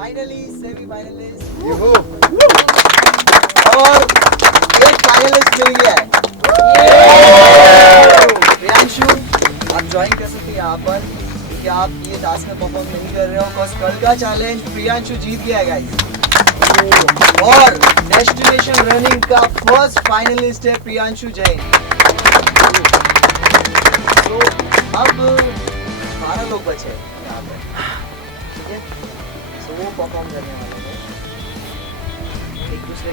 Finally semifinalist और एक finalist मिल गया है। प्रियांशु, आप ज्वाइन कर सकते हैं यहाँ पर क्योंकि आप ये टास्क में परफॉर्म नहीं कर रहे हो। बिकॉज कल का चैलेंज प्रियांशु जीत गया गाइस और डेस्टिनेशन रनिंग का फर्स्ट फाइनलिस्ट है प्रियांशु जैन। तो अब 12 लोग बचे यहाँ पे, ठीक है। तो वो परफॉर्म करने वाले हैं एक दूसरे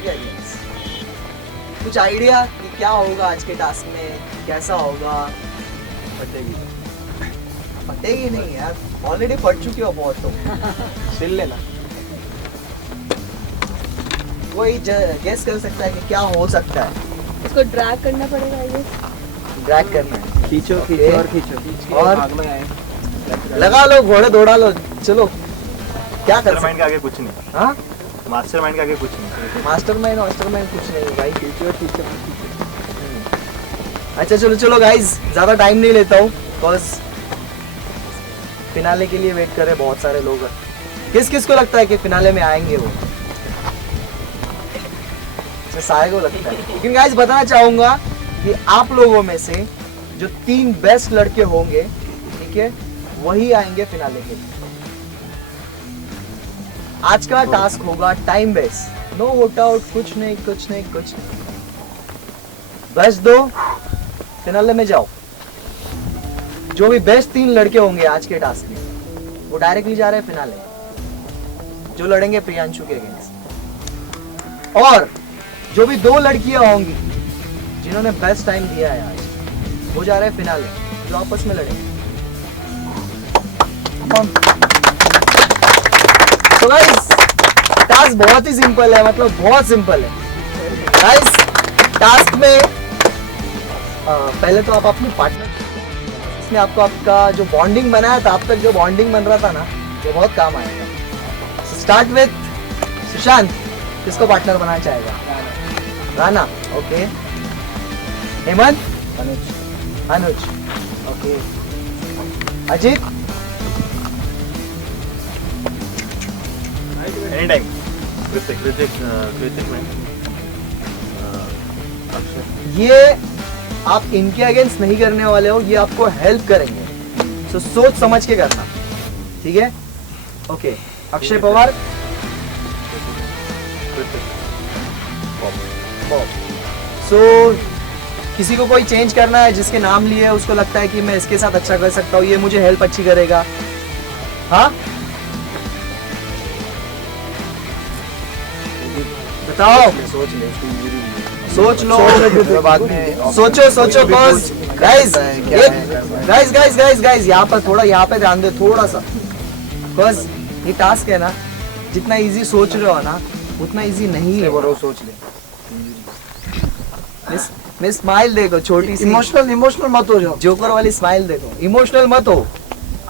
के अगेंस्ट। कुछ आइडिया कि क्या होगा आज के टास्क में, कैसा होगा? पटेगी नहीं यार, ऑलरेडी पढ़ चुकी हो बहुत। तो चिल लेना, कोई गेस कर सकता है कि क्या हो सकता है। इसको ड्रैग करना पड़ेगा, ये ड्रैग करना है। खींचो Okay. खींचो और खींचो और आग लगाए। लगा लो, घोड़े दौड़ा लो, चलो। क्या कर मास्टरमाइंड के आगे कुछ नहीं। हाँ, मास्टरमाइंड के आगे कुछ नहीं। मास्टरमाइंड कुछ नहीं है भाई। खींचो खींचो। अच्छा चलो चलो गाइस, ज्यादा टाइम नहीं लेता हूँ बस फिनाले के लिए वेट कर रहे बहुत सारे लोग। किस किस को लगता है कि फिनाले में आएंगे वो? सारे को लगता है। लेकिन गाइस बताना चाहूंगा कि आप लोगों में से जो 3 बेस्ट लड़के होंगे, ठीक है, वही आएंगे फिनाले के लिए। आज का टास्क होगा time best, no vote out, कुछ नहीं। बेस्ट दो, फिनाले में जाओ। जो भी बेस्ट 3 लड़के होंगे आज के टास्क में, वो डायरेक्टली जा रहे हैं फिनाले, जो लड़ेंगे प्रियांशु के अगेंस्ट। और जो भी 2 लड़कियां होंगी जिन्होंने बेस्ट टाइम दिया है आज, वो जा रहे हैं फिनाले, जो आपस में लड़ेंगे। तो गाइस टास्क बहुत ही सिंपल है, मतलब बहुत सिंपल है गाइस। टास्क में पहले तो आप अपने पार्टनर, इसमें आपको आपका जो बॉन्डिंग बनाया था, अब तक जो बॉन्डिंग बन रहा था ना, वो बहुत काम आएगा। स्टार्ट विथ सुशांत, किसको पार्टनर बनाना चाहेगा? Rana, okay. Hemant, Anuj, okay. Ajit, any time. Kritik में ये आप इनके अगेंस्ट नहीं करने वाले हो, ये आपको हेल्प करेंगे, तो सोच समझ के करना, ठीक है? ओके। अक्षय पवार, सो किसी को कोई चेंज करना है जिसके नाम लिए है, उसको लगता है कि मैं इसके साथ अच्छा कर सकता हूँ, ये मुझे हेल्प अच्छी करेगा। हाँ बताओ, सोच लो, बाद में सोचो गाइस, यहाँ पर थोड़ा, यहाँ पे ध्यान दे थोड़ा सा। बस ये टास्क है ना, जितना इजी सोच रहे हो ना, उतना इजी नहीं है। वो सोच ले। मैं स्माइल देखो, छोटी सी इमोशनल मत हो जाओ। जोकर वाली स्माइल देखो, इमोशनल मत हो।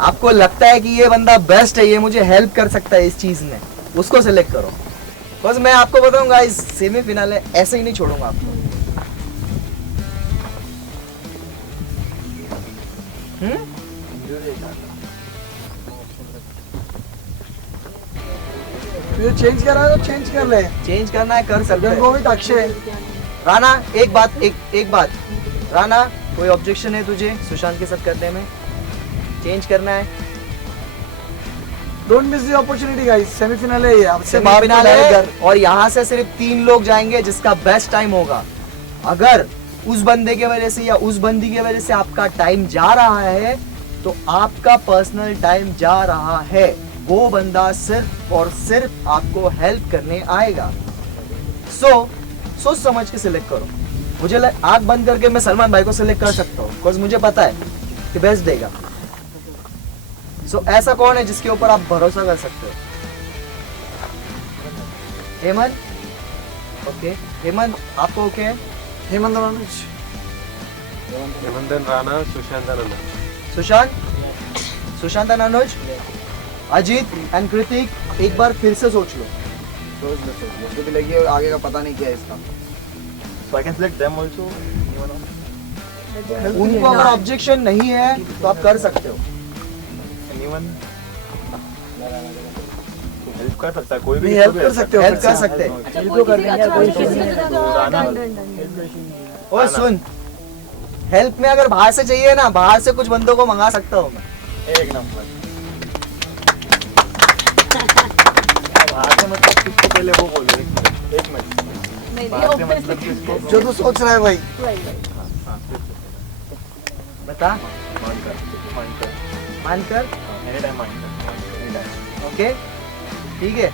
आपको लगता है कि ये बंदा बेस्ट है, ये मुझे हेल्प कर सकता है इस चीज में, उसको सिलेक्ट करो। बस मैं आपको बताऊंगा इस सेमीफाइनल है, ऐसे ही नहीं छोड़ूंगा आपको। तुझे चेंज करना है तो चेंज कर ले। चेंज करना है कर सकते हैं। गोविंद, अक्षय, राना, एक बात राना, कोई ऑब्जेक्शन है तुझे सुशांत के साथ करने में? चेंज करना है? Don't miss the opportunity guys, semifinal है ये, अब सेमीफाइनल है और यहाँ से सिर्फ 3 लोग जाएंगे जिसका बेस्ट टाइम होगा। अगर उस बंदे के वजह से या उस बंदी की वजह से आपका टाइम जा रहा है, तो आपका पर्सनल टाइम जा रहा है, वो बंदा सिर्फ और सिर्फ आपको हेल्प करने आएगा। सोच समझ के सिलेक्ट करो। मुझे आंख बंद करके मैं सलमान भाई को सिलेक्ट कर सकता हूँ, बिकॉज मुझे पता है कि बेस्ट देगा। ऐसा कौन है जिसके ऊपर आप भरोसा कर सकते हो? हेमंत, ओके। हेमंत, आपको ओके है? हेमंत राणा, सुशांत एंड अनुज, अजीत एंड कृतिक, एक बार फिर से सोच लो। उसको भी लगी आगे का पता नहीं क्या है इसका। So I can select them also. उनको अगर ऑब्जेक्शन नहीं है तो आप कर सकते हो। Anyone? हेल्प कर सकता है कोई भी, नहीं, किसी help को भी कर सकते हो, हेल्प कर सकते हैं। अच्छा कोई किसी अच्छा कोई किसी नहीं को तो उड़ाना। ओए सुन, हेल्प में अगर बाहर से चाहिए ना, बाहर से कुछ बंदों को मंगा सकता हूँ मैं। एक नंबर। अब आगे मतलब किसको पहले वो बोलो, एक मिनट नहीं बाहर से मतलब किसको? जो तू सोच रहा है भाई। हाँ, फिर बता। मानकर मानकर एनी टाइम मानकर। ओके ठीक है,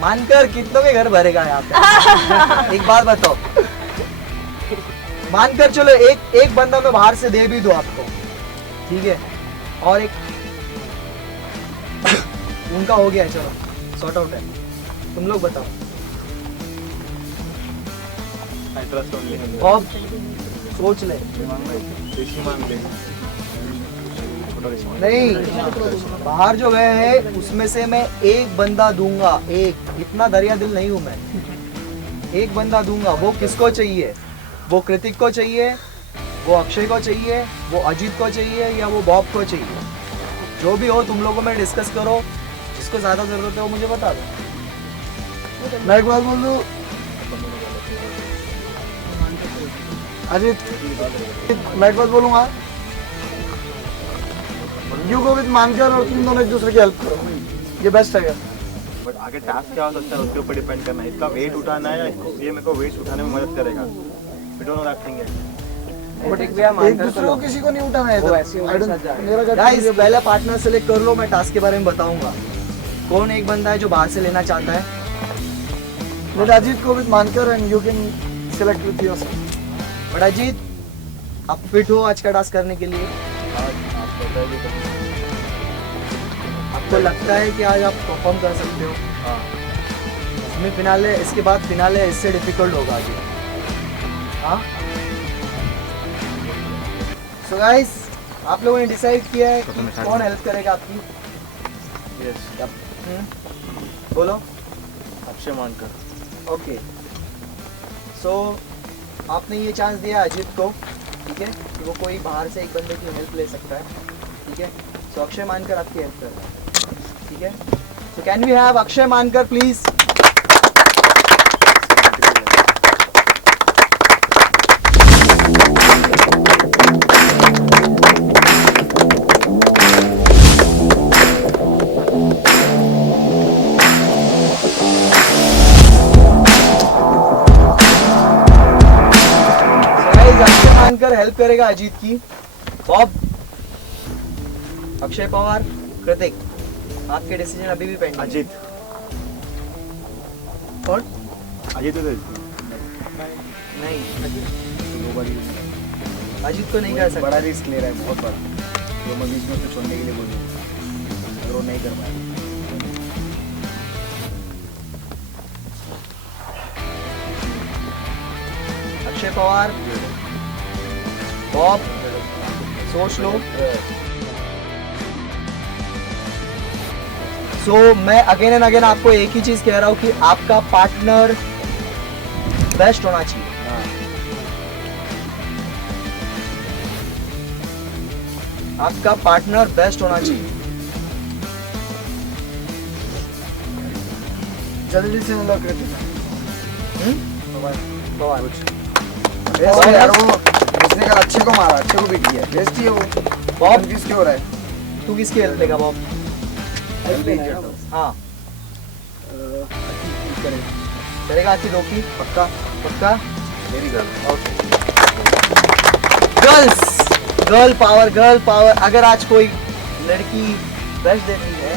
मानकर कितनों के घर भरेगा यहाँ पे? एक बात बताओ, मानकर चलो एक बंदा मैं बाहर से दे भी दूं आपको, ठीक है, और एक उनका हो गया, चलो सॉर्ट आउट है। तुम लोग बताओ। Interest only. और सोच ले। ऋषि मान ले। नहीं, बाहर जो गए हैं उसमें से मैं एक बंदा दूंगा, एक, इतना दरिया दिल नहीं हूं मैं। एक बंदा दूंगा, वो किसको चाहिए? वो कृतिक को चाहिए, वो अक्षय को चाहिए, वो अजीत को चाहिए, या वो बॉब को चाहिए? जो भी हो तुम लोगों में डिस्कस करो, जिसको ज्यादा जरूरत है वो मुझे बता दो। मैं एक बात बोल दूं, अजीत, मैं एक बात बोलूंगा, यू गो विद मानकर और तुम दोनों एक दूसरे की हेल्प करो, ये बेस्ट है। बट आगे टास्क क्या हो सकता है उसके ऊपर डिपेंड करना है। इसका वेट उठाना है या इसको, ये मेरे को वेट उठाने में मदद करेगा। We don't know that thing है। एक दूसरे को किसी को नहीं उठाना है इधर। I don't- मेरा gut गाइस feel है। पहले पार्टनर सेलेक्ट कर लो, मैं टास्क के बारे में बताऊंगा। कौन एक बंदा है जो बाहर से लेना चाहता है? Let अजीत को विद मानकर and you can select with yourself. But Ajit, आप फिट हो आज का टास्क करने के लिए? आपको लगता है कि आज आप परफॉर्म कर सकते हो? इसमें फिनाले, इसके बाद फिनाले इससे डिफिकल्ट होगा आगे। हाँ, सो गाइस, आप लोगों ने डिसाइड किया है कि कौन हेल्प करेगा आपकी? यस, बोलो। अक्षय मानकर। ओके, सो आपने ये चांस दिया अजीत को, ठीक है, कि वो कोई बाहर से एक बंदे की हेल्प ले सकता है, ठीक है। सो अक्षय मानकर आपकी हेल्प कर रहा है, ठीक है। So can we have Akshay Mankar please? Akshay मानकर हेल्प करेगा अजीत की। बॉब, अक्षय पवार, कृतिक, आपके डिसीजन अभी भी पेंडिंग। अजीत। कौन? अजीत तो नहीं, अजीत को नहीं कर सकता। बड़ा रिस्क ले रहा है, बहुत बड़ा, जो मैं बीच में उसको छोड़ने के लिए बोलूँ, अगर वो नहीं कर पाया। अक्षय पवार, बॉब, सोच लो। सो मैं अगेन एंड अगेन आपको एक ही चीज कह रहा हूं कि आपका पार्टनर बेस्ट होना चाहिए। आपका पार्टनर बेस्ट होना चाहिए। जल्दी से लो कृतिक। पवार, बेस्ट यार, वो उसने कल अच्छे को मारा, अच्छे को बीट किया, बेस्ट ही है वो। बॉब, किसके हो रहा है? तू किसकी हेल्प लेगा बॉब? हाँ, करेगा कि दो की? पक्का पक्का। Very good. Girls, girl power. अगर आज कोई लड़की बेस्ट देती है,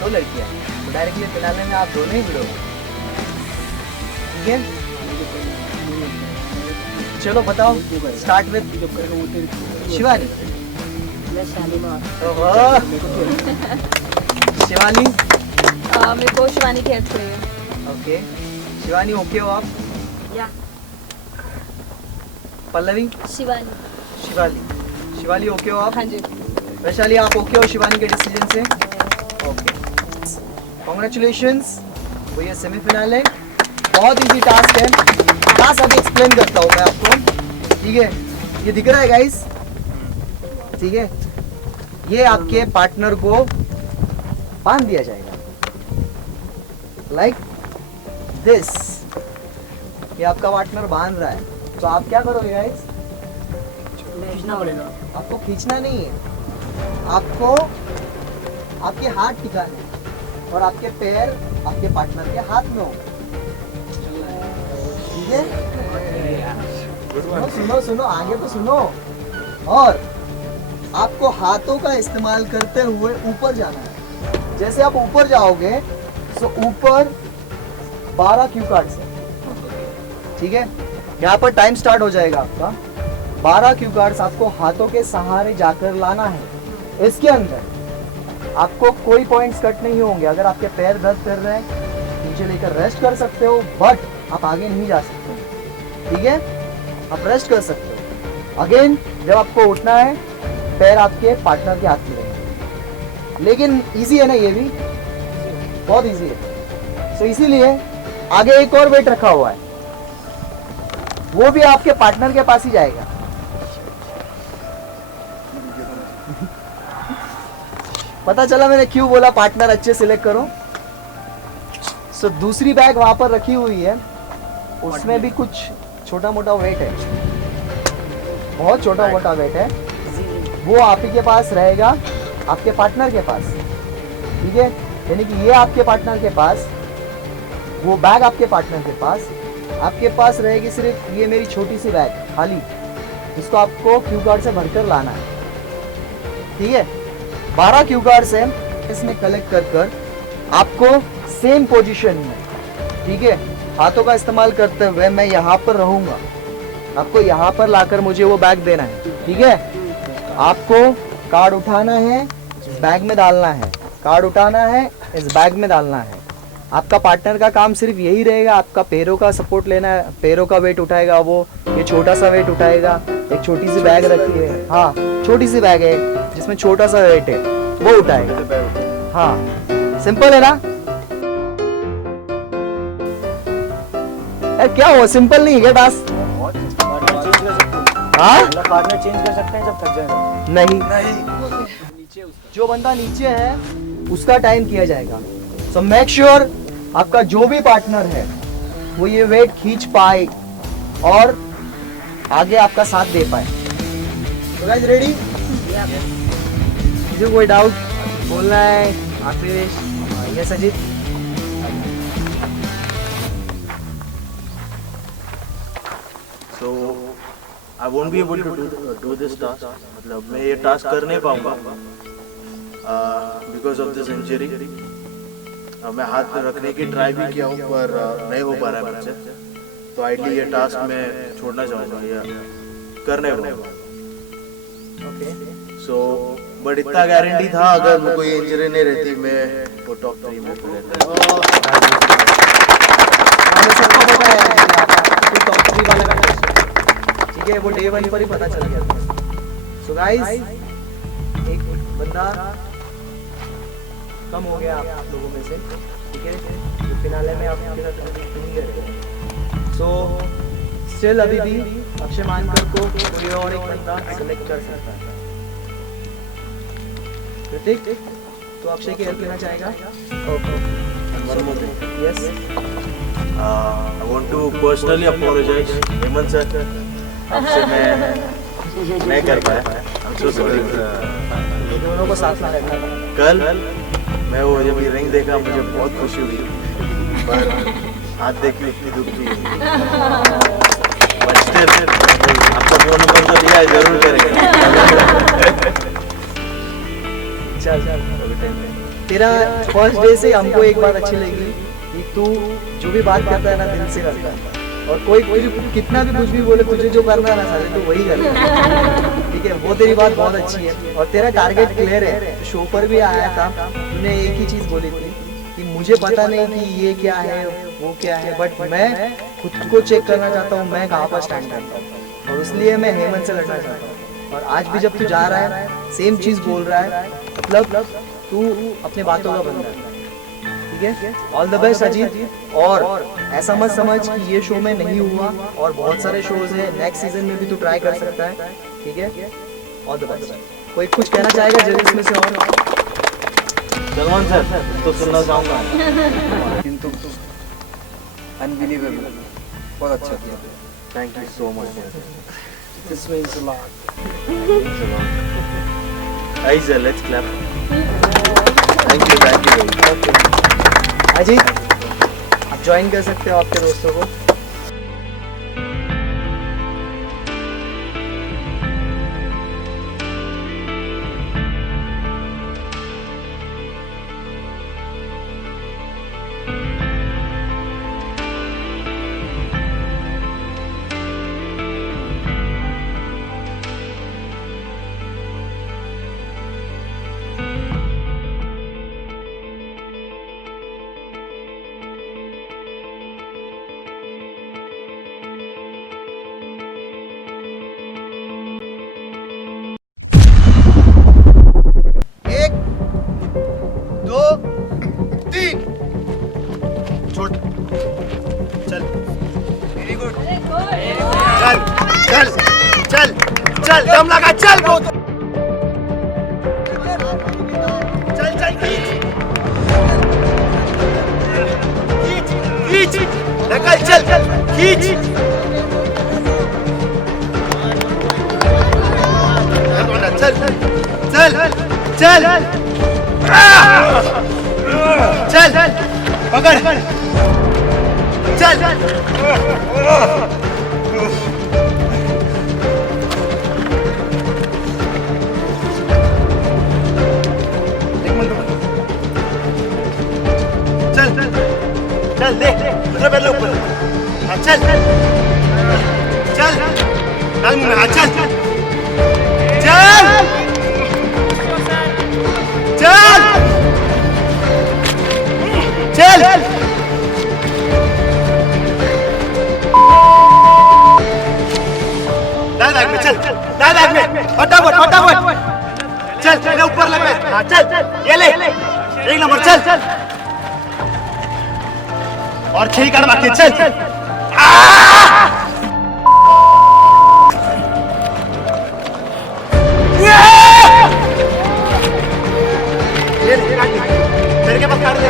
दो लड़कियां, तो डायरेक्टली फिनाले में आप दोनों ही भिड़ोगे, ठीक है। चलो बताओ, स्टार्ट विद शिवानी। ओहो, शिवानी, मेरे को शिवानी की हेल्प चाहिए। ओके, शिवानी ओके हो आप? या पल्लवी, शिवानी। शिवाली ओके हो आप? हाँ जी। वैशाली आप ओके हो शिवानी के डिसीजन से? ओके, कॉन्ग्रेचुलेशंस, वो ये सेमीफिनाल है। बहुत इजी टास्क है, टास्क अभी एक्सप्लेन करता हूँ मैं आपको, ठीक है। ये दिख रहा है गाइस, ठीक है। ये आपके पार्टनर को बांध दिया जाएगा, लाइक दिस। ये आपका पार्टनर बांध रहा है, तो आप क्या करोगे गाइस? आपको खींचना नहीं है, आपको आपके हाथ टिकाने हैं और आपके पैर आपके पार्टनर के हाथ में हो। ठीक है? सुनो सुनो आगे तो सुनो। और आपको हाथों का इस्तेमाल करते हुए ऊपर जाना है। जैसे आप ऊपर जाओगे तो ऊपर 12 क्यू कार्ड्स है। ठीक है, यहाँ पर टाइम स्टार्ट हो जाएगा आपका। 12 क्यू कार्ड्स आपको हाथों के सहारे जाकर लाना है। इसके अंदर आपको कोई पॉइंट्स कट नहीं होंगे। अगर आपके पैर दर्द कर रहे हैं नीचे लेकर रेस्ट कर सकते हो, बट आप आगे नहीं जा सकते। ठीक है, आप रेस्ट कर सकते हो। अगेन जब आपको उठना है पैर आपके पार्टनर के हाथ में रहेंगे। लेकिन इजी है ना, ये भी बहुत इजी है। तो इसीलिए आगे एक और वेट रखा हुआ है, वो भी आपके पार्टनर के पास ही जाएगा। पता चला मैंने क्यों बोला पार्टनर अच्छे सिलेक्ट करो। सो दूसरी बैग वहां पर रखी हुई है, उसमें भी कुछ छोटा मोटा वेट है, बहुत छोटा मोटा वेट है। वो आप ही के पास रहेगा, आपके पार्टनर के पास। ठीक है, यानी कि ये आपके पार्टनर के पास, वो बैग आपके पार्टनर के पास। आपके पास रहेगी सिर्फ ये मेरी छोटी सी बैग खाली, जिसको आपको क्यू कार्ड से भरकर लाना है। ठीक है, 12 क्यू कार्ड्स हैं, इसमें कलेक्ट कर आपको सेम पोजीशन में, ठीक है, हाथों का इस्तेमाल करते हुए मैं यहाँ पर रहूंगा। आपको यहाँ पर लाकर मुझे वो बैग देना है। ठीक है, आपको कार्ड उठाना है, बैग में डालना है, कार्ड उठाना है, इस बैग में डालना है। आपका पार्टनर का काम सिर्फ यही रहेगा, आपका पैरों का सपोर्ट लेना है, पैरों का वेट उठाएगा वो, ये छोटा सा वेट उठाएगा। एक छोटी सी बैग रखी है, हाँ छोटी सी बैग है जिसमें छोटा सा वेट है, वो उठाएगा। हाँ सिंपल है ना यार, क्या हुआ सिंपल नहीं है टास्क? हाँ पार्टनर चेंज कर सकते हैं जब थक जाएगा। नहीं, जो बंदा नीचे है उसका टाइम किया जाएगा। सो मेक श्योर आपका जो भी पार्टनर है वो ये वेट खींच पाए और आगे आपका साथ दे पाए। तो गाइस रेडी? मुझे कोई डाउट बोलना है? Ashish, yes Ajit. So I won't be able to do this task. मतलब मैं ये टास्क कर नहीं पाऊंगा because of this injury. मैं हाथ पे रखने की ट्राई भी किया हूँ पर नहीं हो पा रहा है मुझसे। तो आइडली ये टास्क मैं छोड़ना चाहूँगा या करने को। ओके, सो बट इतना गारंटी था अगर कोई इंजरी नहीं रहती मैं वो टॉप 3 में रहता। हमें सबको पता है कि आपको टॉप 3 वाला का टेस्ट है। ठीक है, वो डे 1 पर ही पता चल गया था। सो गाइस एक बंदा कम हो गया आप लोगों में से। ठीक है, तो फिनाले में आपके साथ नहीं है। सो स्टिल अभी भी अक्षय मानकर को कोई और एक बंदा सेलेक्ट कर सकता है। ऋतिक, तो अक्षय की हेल्प लेना चाहेगा? Okay, yes. I want to personally apologize, Hemant sir, आपसे मैं नहीं कर पाया। I'm so sorry. दोनों को साथ में रखना था। कल मैं वो जब ये रिंग देखा मुझे बहुत खुशी हुई, पर हाथ देख के इतनी दुख हुई। But still, आपका फोन नंबर तो दिया है, जरूर करेंगे। चल तेरा फर्स्ट डे से हमको एक बात अच्छी लगी कि तू जो भी बात करता है ना दिल से करता है, और कोई कितना भी कुछ भी बोले, तुझे जो करना है ना साले तो वही करना है। ठीक है, वो तेरी बात बहुत अच्छी है और तेरा टारगेट क्लियर है। शो पर भी आया था, तूने एक ही चीज बोली थी कि मुझे पता नहीं कि ये क्या है वो क्या है, बट मैं खुद को चेक करना चाहता हूँ मैं कहाँ पर स्टैंड करता हूँ, और इसलिए मैं हेमंत से लड़ना चाहता हूँ। और आज भी जब तू जा रहा है सेम चीज बोल रहा है, मतलब तू अपने बातों का बंदा है। ठीक है, ऑल द बेस्ट अजीत। और ऐसा मत समझ कि ये शो में नहीं हुआ, और बहुत सारे शोज है, नेक्स्ट सीजन में भी तू ट्राई कर सकता है। ठीक है, ऑल द बेस्ट। कोई कुछ कहना चाहेगा जल्दी इसमें से? और सलमान सर तो सुनना चाहूंगा। किंतु अनबिलीवेबल, बहुत अच्छा किया। Thank you so much. This means a lot. Guys, let's clap. Thank you very much. Ajit, आप ज्वाइन कर सकते हो आपके दोस्तों को। एक, दो, तीन। छोड़। चल। Very good. चल, चल, चल, चल, दम लगा, चल बहुत। चल, चल, खींच, खींच, खींच, निकल, चल, खींच। चल, चल, चल, चल, पकड़, चल, चल, चल, ले, दूसरा पैर ले ऊपर, हाँ, चल, चल, डाल मुंह में, हाँ, चल, चल, चल, चल, डाल बैग में, चल, डाल बैग में, फटाफट, फटाफट, चल, ले ऊपर लगे, हाँ, चल, ये ले, एक नंबर, चल, और 6 कार्ड बाकी, चल, मेरे के पास कार्ड दे,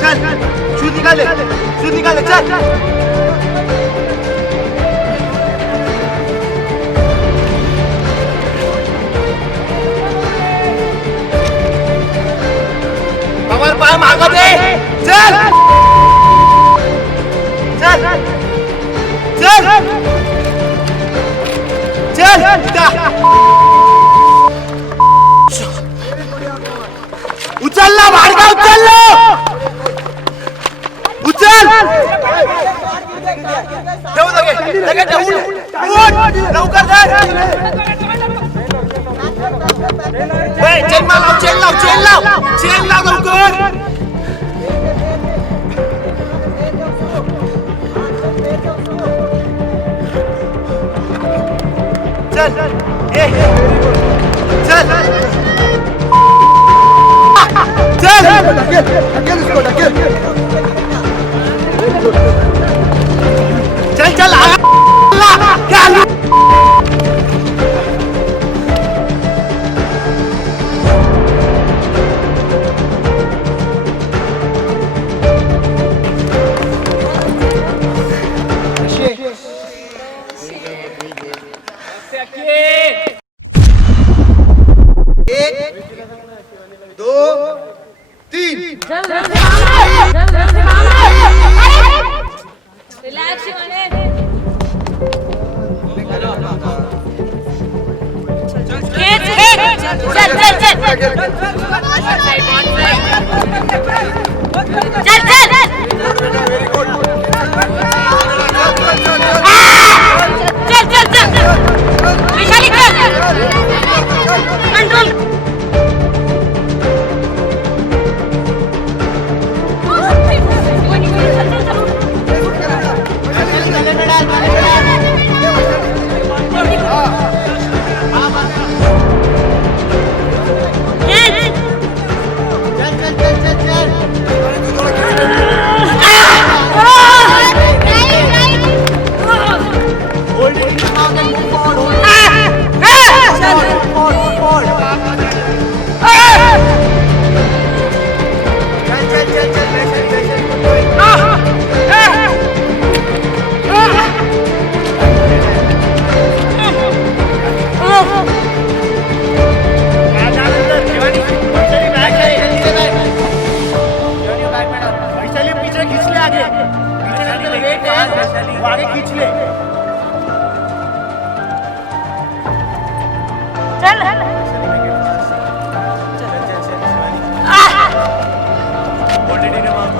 चल, शूज निकाल ले, शूज निकाल ले, चल, कमर पाम आगे दे, चल, चल, चल, चल, उचल ना, भाड़का उचल लो, उचल, ठेव लगे, लवकर जा, चेन लाव, चेन लाव, चेन लाव, चेन लाव लवकर, चल, ये, चल, चल, ढकेल इसको, ढकेल, चल, चल, क्या रिलैक्स शिवानी। खींच ले चल ऑलरेडी ना वहाँ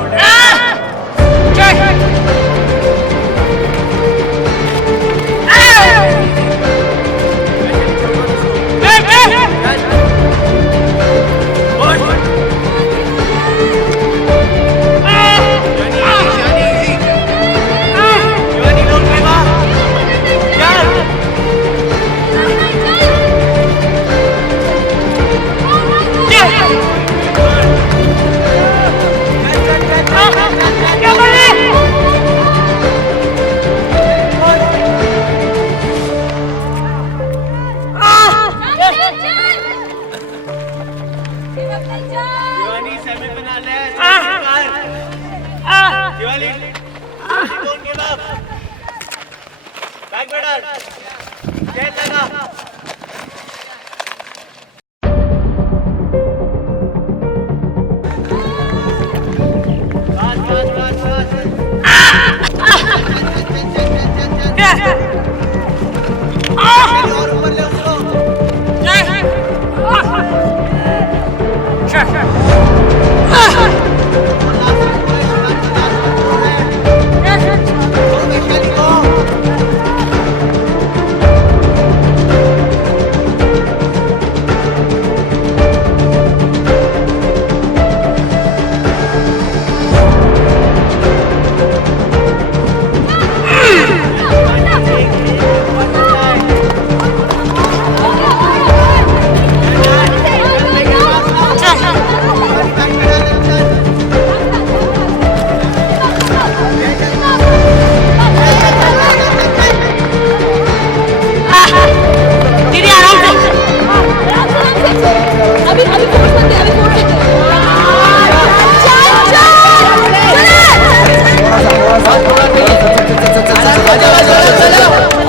दिवाली कौन के बाप बैक बैठा चल लगा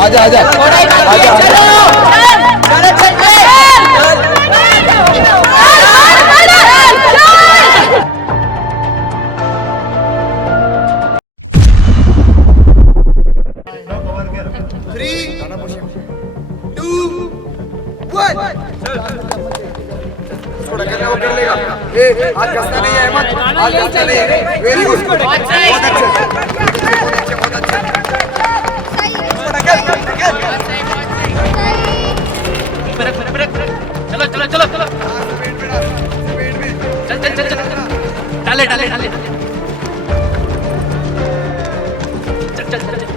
आजा आजा आज कसना नहीं है अहमद, आज कसना नहीं है। वेरी गुड, बहुत चलो चलो चलो चलो चल चल चल चल डाले डाले डाले चल चल चल वेरी गुड।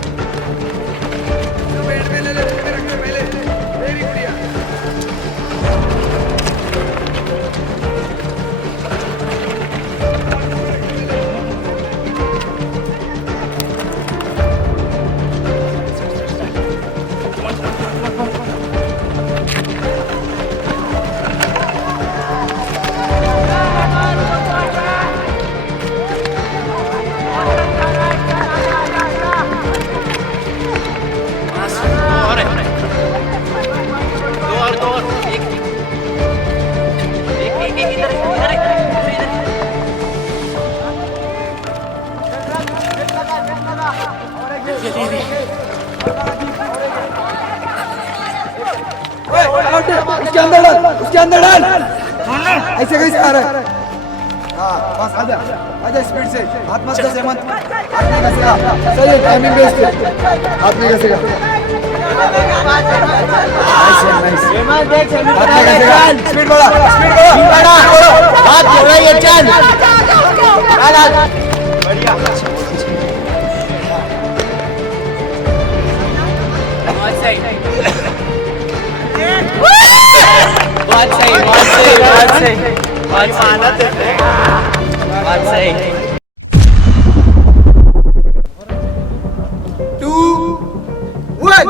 उसके अंदर डाल, उसके अंदर डाल। ऐसे कैसे आ रहा है? हाँ बस आजा आजा स्पीड से, हाथ मत घसे मत, हाथ नहीं घसेगा। सही है, टाइमिंग बेस्ट है, हाथ नहीं घसेगा। नाइस है, नाइस। हाथ नहीं घसेगा, स्पीड बढ़ा, स्पीड बढ़ा, हाथ थोड़ा ही है, चल बढ़िया। बहुत सही बहुत सही, बहुत सही, बहुत सही, बहुत सही। 2 1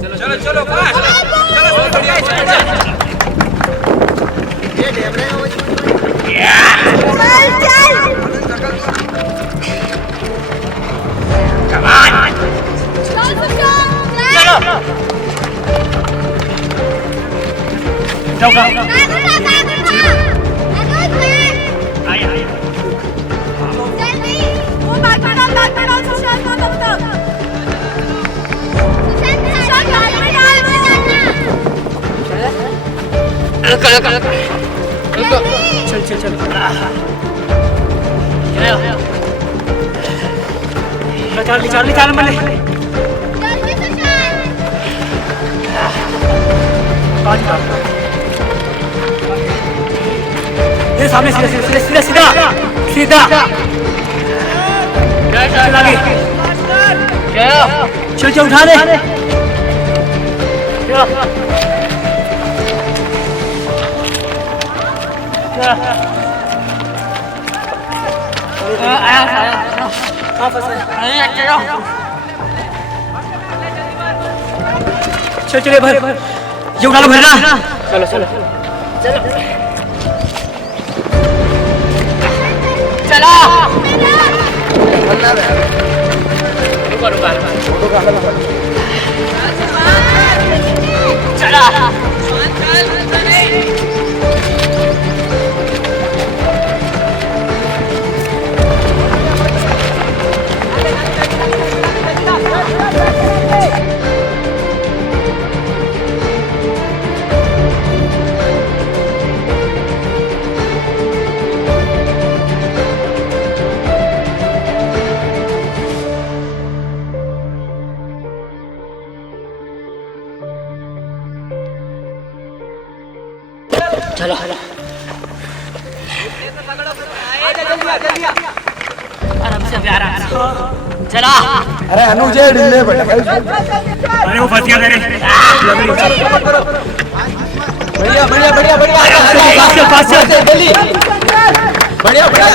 चलो चलो चलो बढ़िया ये डेमरे जाओ वो चल चल चल चार्ली चार्ली चाल मले ये सामने सीधा सीधा सीधा सीधा सीधा चल आगे चल चल उठा दे चल चले भर ये उठा लो भरना चलो चलो चलो रुको रुको चला चलो आराम से आराम से चला अरे अनुज ढिल्ले बेटा अरे वो फंस गया मेरे बढ़िया बढ़िया बढ़िया बढ़िया पास चल जल्दी बढ़िया बढ़िया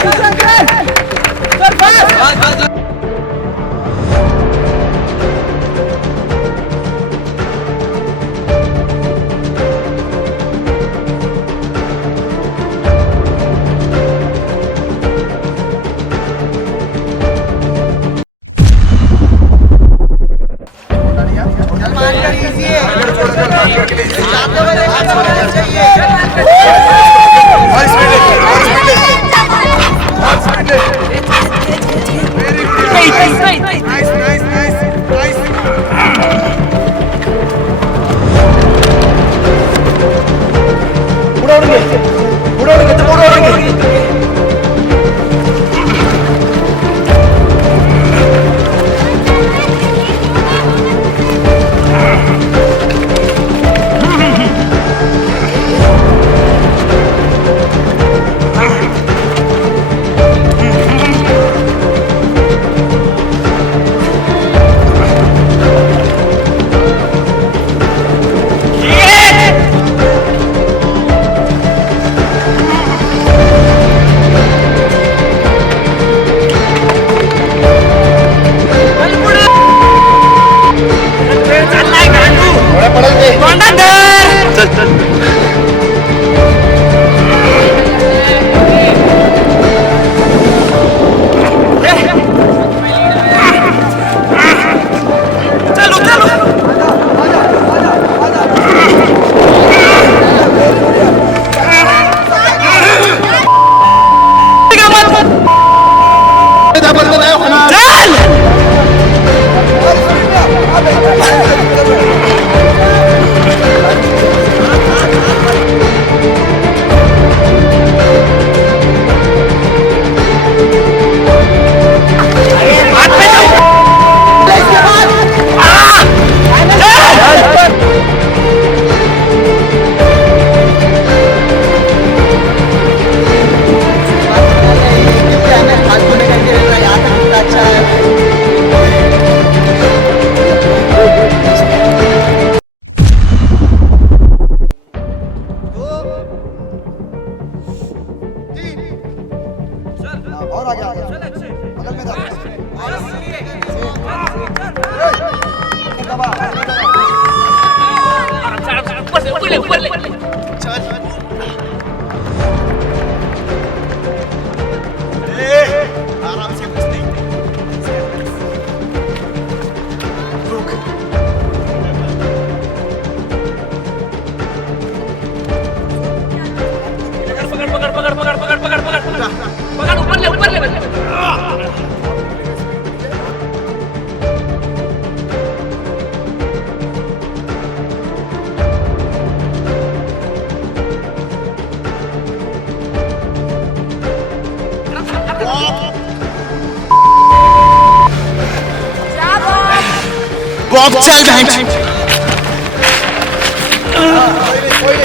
बॉब चल बहन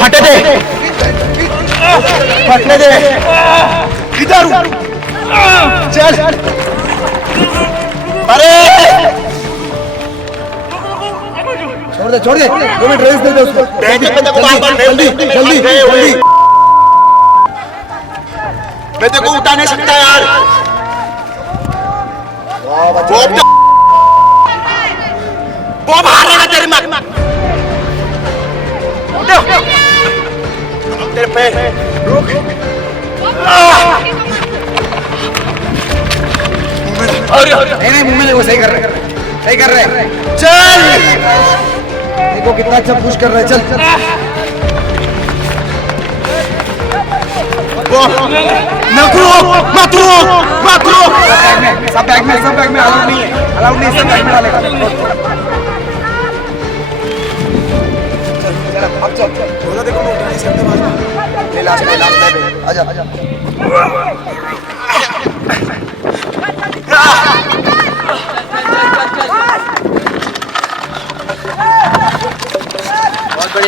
फटे दे फटने दे इधर चल अरे छोड़ दे 2 मिनट रेस्ट दे दे उसको जल्दी जल्दी जल्दी मैं तेरे को उठा नहीं सकता यार बॉब हारेगा तेरे मत तेरे पैर रुक नहीं मूवमेंट वो सही कर रहे चल देखो कितना अच्छा पुश कर रहे हैं चल मत रोक सब बैग में अलाउड नहीं है सब बैग में डालेगा अब चल बोला देखो मैं उठा नहीं सकता ले लास्ट पे आजा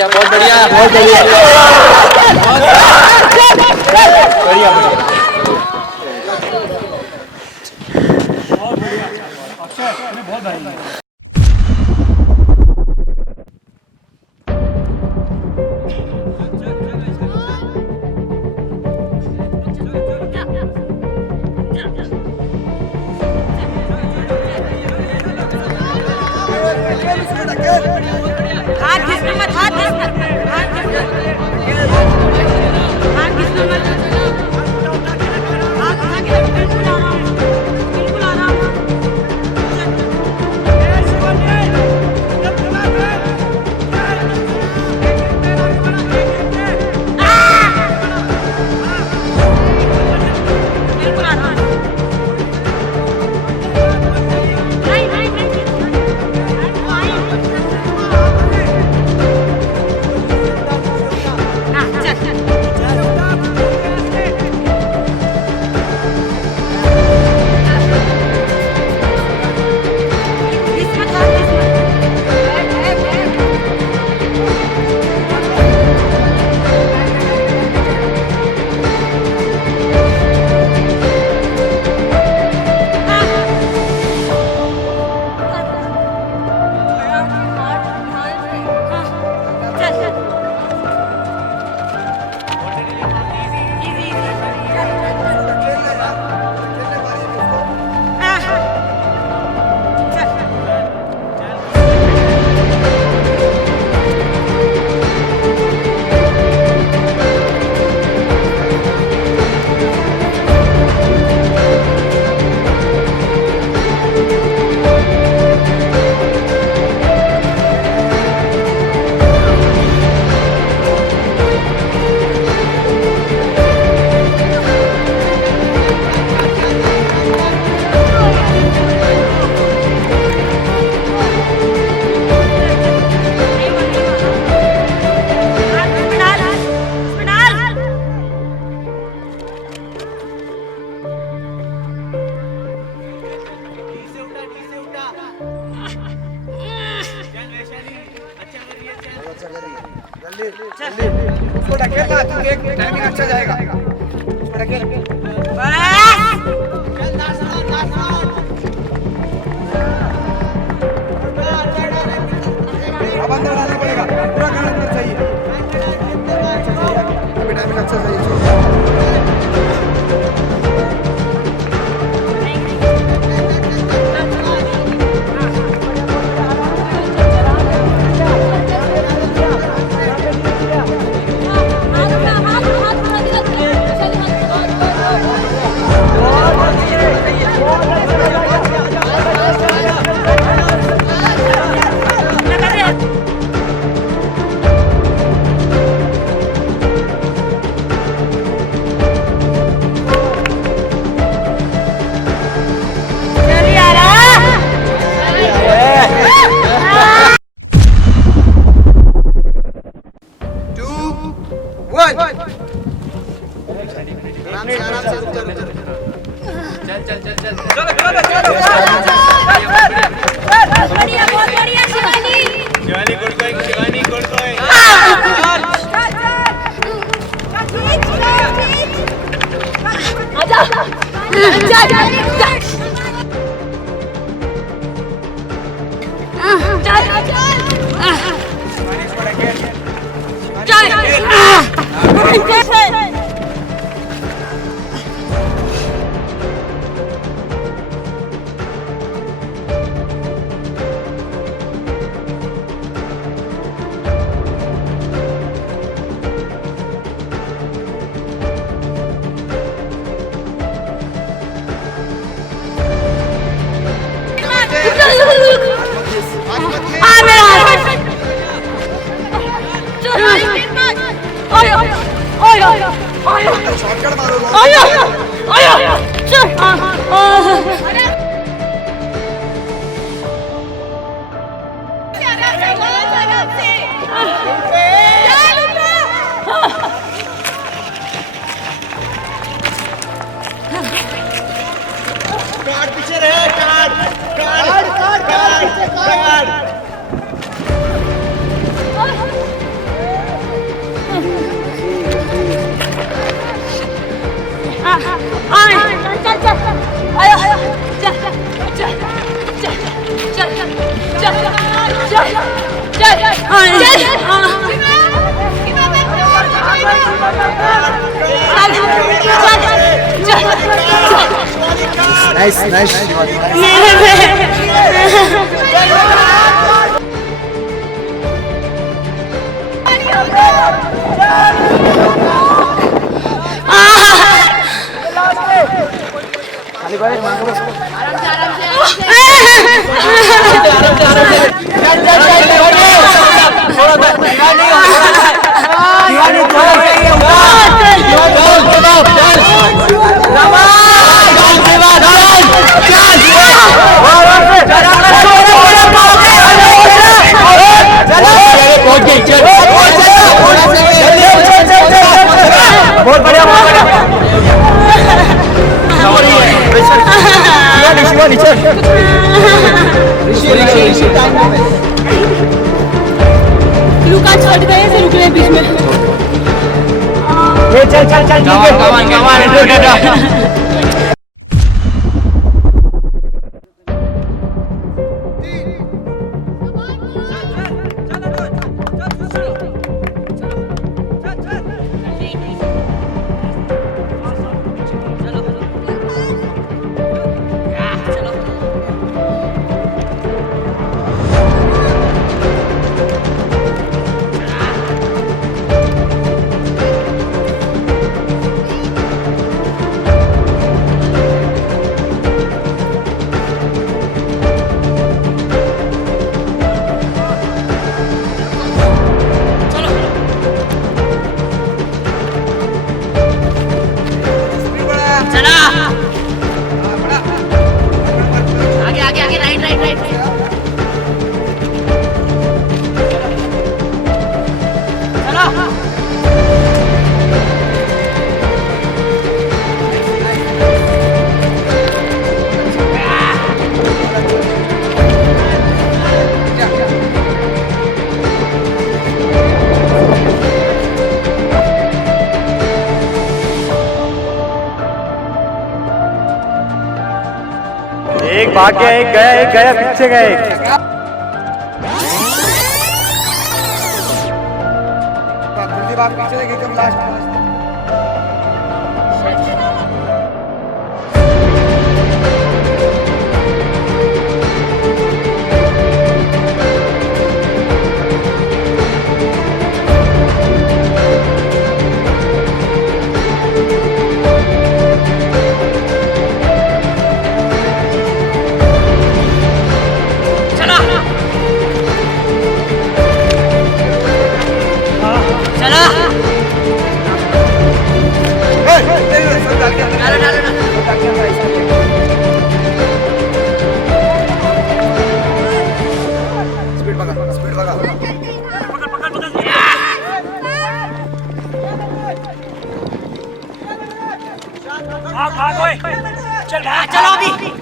बहुत बढ़िया हाथ घिसना मत हाथ घिसना बिल्कुल आराम उसको ढकेलना टाइमिंग अच्छा जाएगा उसको ढकेल अब अंदर डालना पड़ेगा पूरा गाना अंदर चाहिए अभी टाइमिंग अच्छा चाहिए नाइस नाइस बहुत बढ़िया नीचे लुका छट गए से रुक रहे बीच में चल चल चल एक भाग गया, एक गया पीछे गया एक। पीछे एकदम लास्ट चलो अभी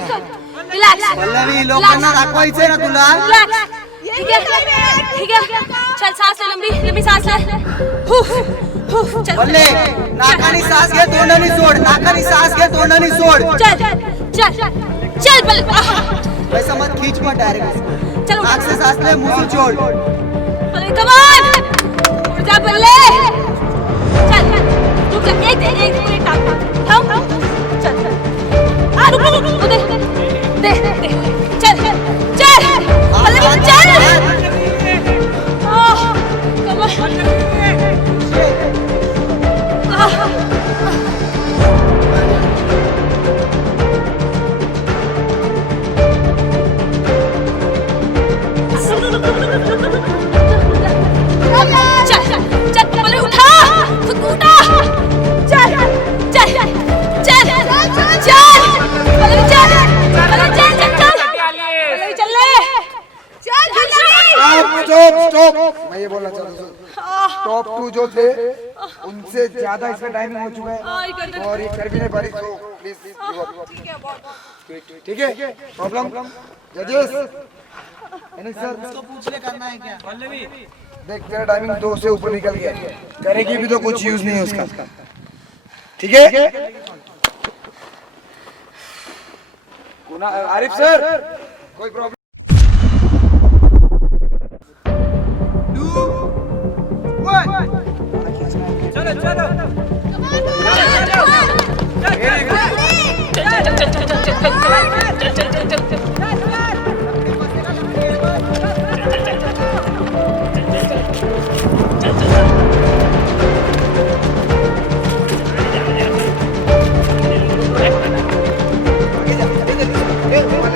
सोड रिलॅक्स पल्लवी लोकांना दाखवायचंय ना तुला रिलॅक्स ठीक है चल सांस ले लंबी सांस ले चल पल्ले नाकानी सांस घे तोंडानी सोड नाकानी सांस घे तोंडानी सोड चल पल्ले वैसा मत खींच मत डायरेक्ट चलो नाक से सांस ले मुंह से छोड़ पल्ले कम ऑन उठ जा पल्ले चल रुक जा एक मिनट थाम चल रुक दे चल पल्ले चल कम ऑन चल पल्ले उठा खुद को उठा चल पल्ले चल ले स्टॉप मैं ये बोलना चाहता हूँ टॉप 2 जो थे उनसे ज्यादा इसका टाइमिंग हो चुका है और ये कर भी नहीं पा रही तो प्लीज ठीक है प्रॉब्लम जजेस सर पूछ ले करना है क्या देख तेरा टाइमिंग 2 से ऊपर निकल गया करेगी भी तो कुछ यूज नहीं है उसका ठीक है आरिफ सर कोई प्रॉब्लम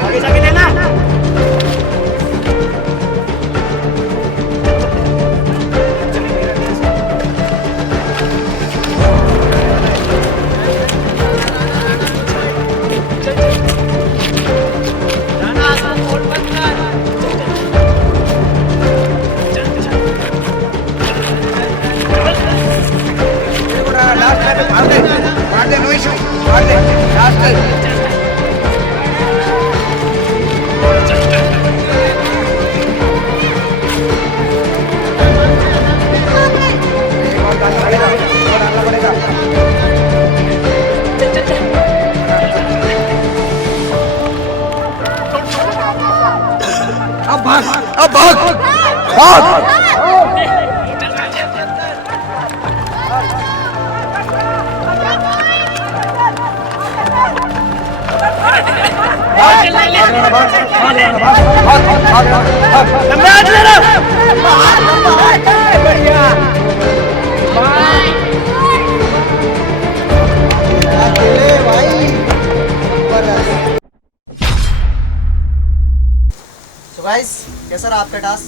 आगे जाके लेना मार दे नो इशू मार दे लास्ट अब भाग गाइस कैसा रहा आपका टास्क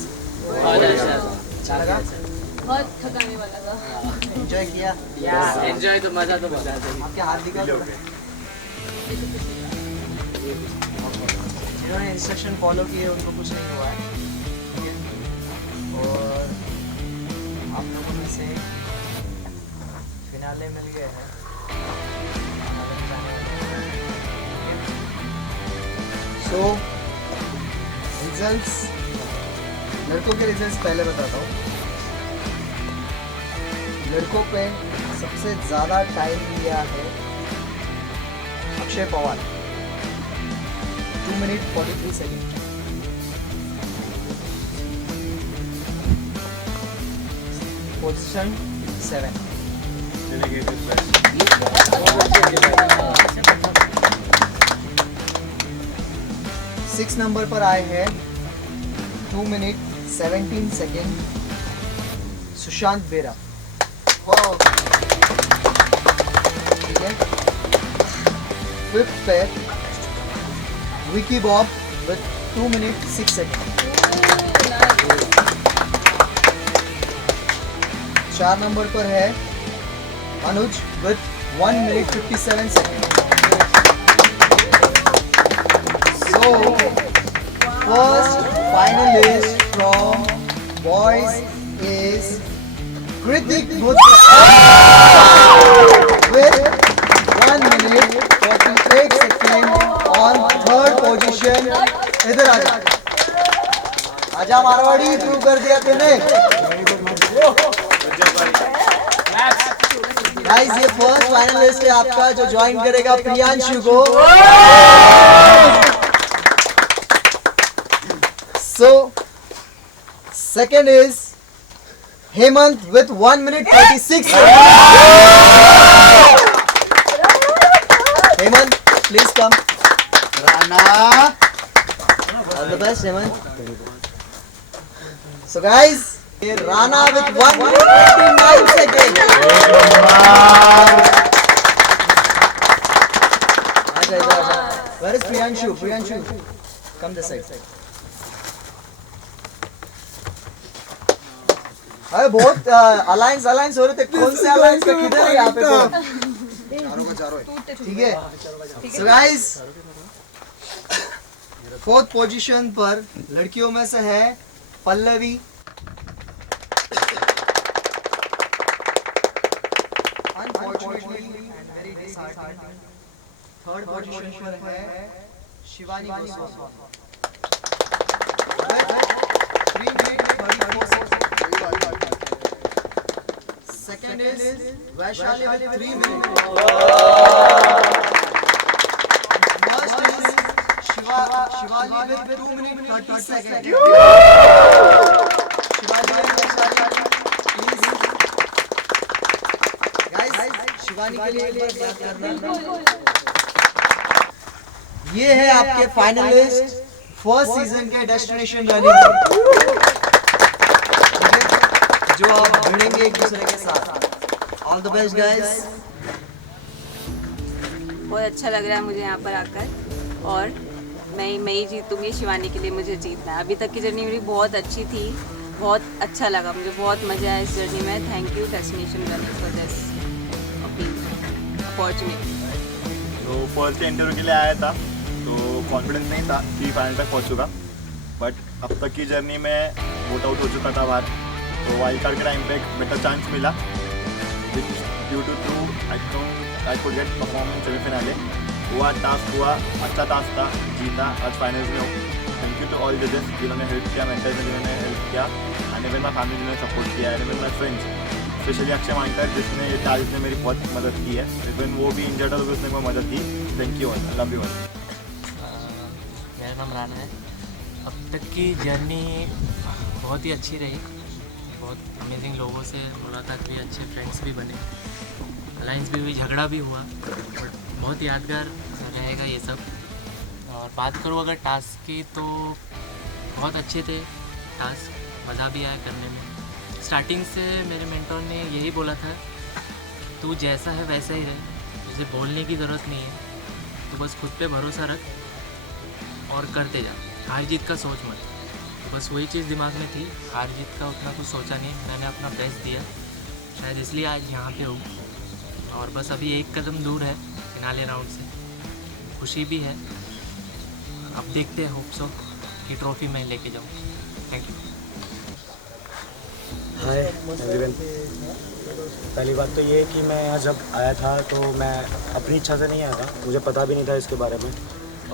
अच्छा लगा बहुत थकाने वाला था एंजॉय किया एंजॉय तो मजा तो बहुत आता है आपके हाथ दिखा थोड़ा जिन्होंने इंस्ट्रक्शन फॉलो किए उनको कुछ नहीं हुआ है ठीक है और आप लोगों में से फिनाले मिल गए हैं सो रिजल्ट्स लड़कों के रिजल्ट्स पहले बताता हूँ लड़कों पे सबसे ज़्यादा टाइम लिया है Akshay Pawar 2 minute 43 second position 7 6 number पर आए हैं 2 मिनट 17 सेकेंड सुशांत बेरा ठीक है 5th पे Vicky Bob with 2 minute 6 second 4 number पर है Anuj with 1 minute 57 second So, first finalist from boys is Kritik Mutla with 1 minute 48 seconds on third position. इधर आजा, आजा मारवाड़ी, प्रूव कर दिया तूने। गाइस ये फर्स्ट फाइनलिस्ट है आपका जो ज्वाइन करेगा प्रियांशु को। So second is Hemant with 1 minute 36 Hemant please come. Rana all the best Hemant. So guys ये राणा with 1 minute 29 seconds। आजा इधर आजा। Where is Priyanshu? Priyanshu, come this side. अरे बहुत अलायंस हो रहे थे, कौन से अलायंस का किधर है यहाँ पे तो? ठीक है। सो गाइस फोर्थ पोजीशन पर लड़कियों में से है पल्लवी। थर्ड पोजीशन पर है Shivani Goswami. Second is Vaishali with 3 minutes. First is Shivali with 2 minutes 30 seconds. Shivali and Vaishali, please. Guys, Shivani के लिए एक बार बात करना। ये है आपके फाइनलिस्ट फर्स्ट सीजन के डेस्टिनेशन रनिंग, जो आप भिड़ेंगे एक दूसरे के साथ। All the best guys. बहुत अच्छा लग रहा है मुझे यहाँ पर आकर, और मैं ही जीतूंगी। शिवानी के लिए मुझे जीतना है। अभी तक की जर्नी मेरी बहुत अच्छी थी, बहुत अच्छा लगा मुझे, बहुत मज़ा आया इस जर्नी में। Thank you destination running for this opportunity. तो फर्स्ट इंटरव्यू के लिए आया था तो कॉन्फिडेंस नहीं था कि फाइनल तक पहुँचूंगा, बट अब तक की जर्नी में वोट आउट हो चुका था बाहर, तो वाइल्ड कार्ड के टाइम पे एक बेटर चांस मिला due to I could get performance semifinale हुआ। टास्क हुआ, अच्छा टास्क था, जीता, आज फाइनल्स में हूँ। थैंक यू टू ऑल जजेस जिन्होंने हेल्प किया, मेंटर्स ने जिन्होंने हेल्प किया, एंड इवन माई फैमिली जिन्होंने सपोर्ट किया, and even my friends, specially Akshay मानकर जिसने ये टास्क में मेरी बहुत मदद की है। इवन वो भी इंजर्ड था तो उसने कोई मदद की। Thank you, love you. मेरा नाम राणा है। अब तक की जर्नी बहुत ही अच्छी रही, बहुत अमेजिंग लोगों से मुलाकात हुई, अच्छे फ्रेंड्स भी बने, अलाइंस भी हुई, झगड़ा भी हुआ, बट बहुत यादगार रहेगा ये सब। और बात करूँ अगर टास्क की तो बहुत अच्छे थे टास्क, मज़ा भी आया करने में। स्टार्टिंग से मेरे मेंटोर ने यही बोला था तू जैसा है वैसा ही रहे, तुझे बोलने की ज़रूरत नहीं है, तू बस खुद पे भरोसा रख और करते जा, हार जीत का सोच मत। तो बस वही चीज़ दिमाग में थी, हार जीत का उतना कुछ सोचा नहीं, मैंने अपना बेस्ट दिया, शायद इसलिए आज यहाँ पे हूँ। और बस अभी एक कदम दूर है फिनाले राउंड से, खुशी भी है। अब देखते हैं, होप सो कि ट्रॉफी मैं लेके जाऊँ। Thank you. हाय एवरीवन, पहली बात तो ये है कि मैं यहाँ जब आया था तो मैं अपनी इच्छा से नहीं आया था, मुझे पता भी नहीं था इसके बारे में।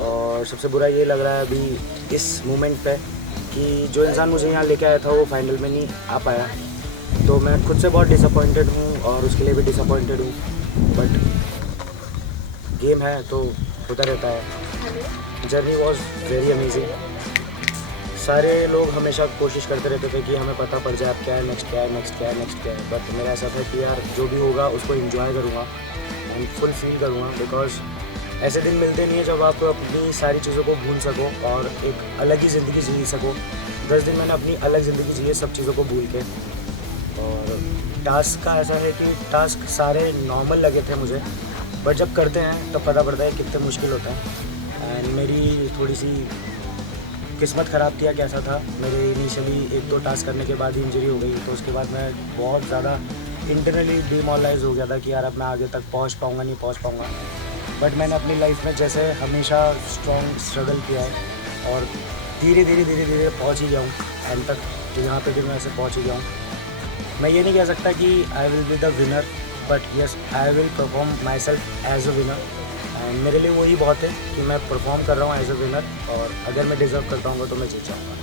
और सबसे बुरा ये लग रहा है अभी इस मोमेंट पे कि जो इंसान मुझे यहाँ लेके आया था वो फाइनल में नहीं आ पाया, तो मैं खुद से बहुत डिसअपॉइंटेड हूँ और उसके लिए भी डिसअपॉइंटेड हूँ। बट गेम है तो होता रहता है। Journey was very amazing. सारे लोग हमेशा कोशिश करते रहते थे कि हमें पता पड़ जाए अब क्या है, नेक्स्ट क्या है, नेक्स्ट क्या है, नेक्स्ट क्या है। बट मेरा ऐसा था कि यार जो भी होगा उसको एंजॉय करूँगा एंड फुल फील करूँगा, बिकॉज ऐसे दिन मिलते नहीं है जब आप अपनी सारी चीज़ों को भूल सको और एक अलग ही ज़िंदगी जी सको। 10 दिन मैंने अपनी अलग ज़िंदगी जी है, सब चीज़ों को भूल के। और टास्क का ऐसा है कि टास्क सारे नॉर्मल लगे थे मुझे, बट जब करते हैं तब पता पड़ता है कितने मुश्किल होता है। एंड मेरी थोड़ी सी किस्मत ख़राब थी, कैसा था, मेरे इनिशियली 1-2 टास्क करने के बाद ही इंजरी हो गई, तो उसके बाद मैं बहुत ज़्यादा इंटरनली डिमोरलाइज हो गया था कि यार अब मैं आगे तक पहुंच पाऊंगा नहीं पहुंच पाऊंगा। बट मैंने अपनी लाइफ में जैसे हमेशा स्ट्रॉन्ग स्ट्रगल किया है और धीरे धीरे पहुंच ही गया हूँ एंड तक, तो यहाँ पे भी मैं ऐसे पहुंच ही गया हूँ। मैं ये नहीं कह सकता कि I will be the winner, but yes I will perform myself as a winner and मेरे लिए वही बहुत है कि मैं परफॉर्म कर रहा हूँ एज अ विनर, और अगर मैं डिज़र्व करता हूँ तो मैं जीत जाऊँगा।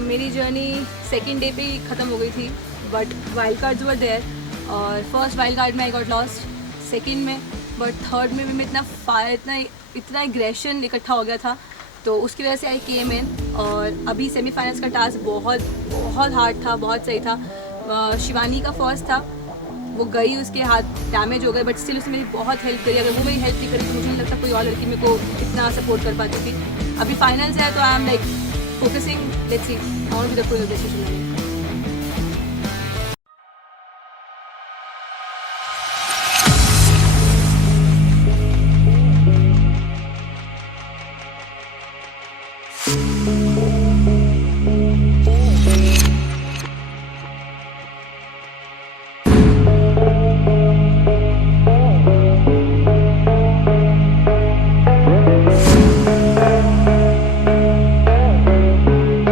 मेरी जर्नी सेकेंड डे पे ही ख़त्म हो गई थी, but wild cards were there, और फर्स्ट वाइल्ड कार्ड में आई गॉट लॉस्ट, सेकेंड में, बट थर्ड में भी मैं इतना फायर इतना एग्रेशन इकट्ठा हो गया था, तो उसकी वजह से आई केम इन। और अभी सेमीफाइनल्स का टास्क बहुत बहुत हार्ड था, बहुत सही था। शिवानी का फर्स्ट था, वो गई, उसके हाथ डैमेज हो गए, बट स्टिल उसने मेरी बहुत हेल्प करी। अगर वो मेरी हेल्प नहीं करी तो मुझे नहीं लगता कोई और लड़की मेरे को इतना सपोर्ट कर पाती थी। अभी फाइनल्स है तो I am like focusing, let's see, I want to be the queen of this.